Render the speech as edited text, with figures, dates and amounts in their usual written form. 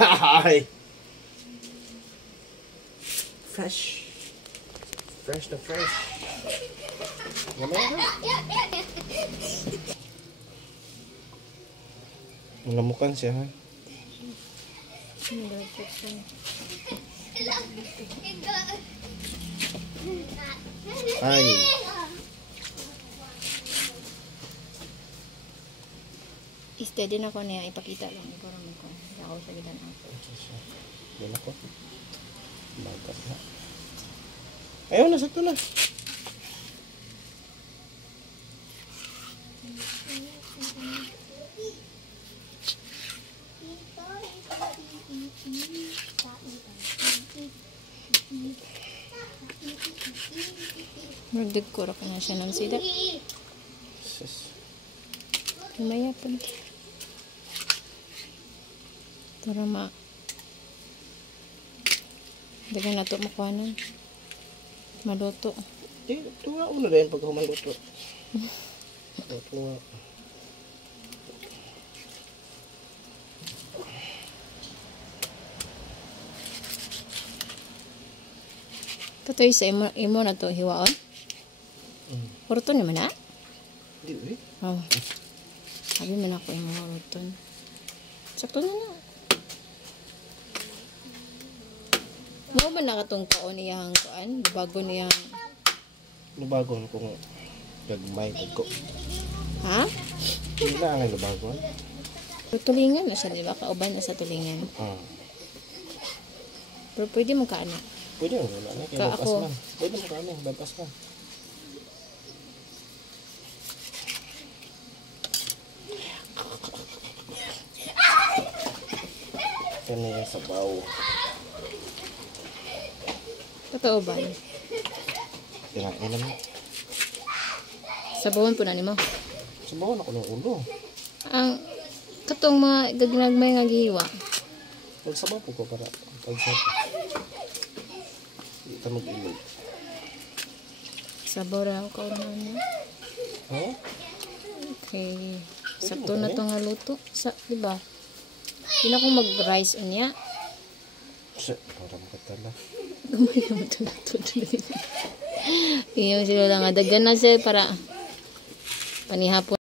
Ay. Fresh. Fresh na fresh. Gamay na. Malamukan siya, ha? Ay. Steady na ko niya, ipakita lang. Para mo ko. Hindi ako sa gidan ako. Hindi na ko. Bagat na. Ayaw na, sakto na. Magdig ko rin na siya ng sida. Lumaya po. Para dagan na ito makuhanan. Maluto. Tuwa mo na rin pag humaluto. Tuwa. Tatoy sa imo na to hiwaon? Huruton naman na? Hindi, Oh. Sabi mo na ako yung mga huruton. Sakto na na. Mo ba nakatong kaon niyang kuan? Bago niyang... Lubagon kung gagmay ko. Ha? Hindi na ang lubagon. Tulingan na siya, di ba? Kauban na sa tulingan. Pero pwede mo kaana. Pwede mo wala na. Kaya bapas man. Pwede mo kaana. Bapas man. Yan na yung sabaw. Totoo ba? Tinain naman. Sabawan po na ni mo. Sabawan ako ng ulo. Ang katong mga gagnagmay nga gihiwa. Pagsabaw po ko para pagsabaw. Hindi ka mag-ilog. Sabaw ra ako na niya. Huh? Okay. Sakto na to nga luto. Di ba? Hindi na akong mag-rice unya. Parang katala. Gamay naman ito na ito. Tingnan sila lang. Dagan na siya para panihapon.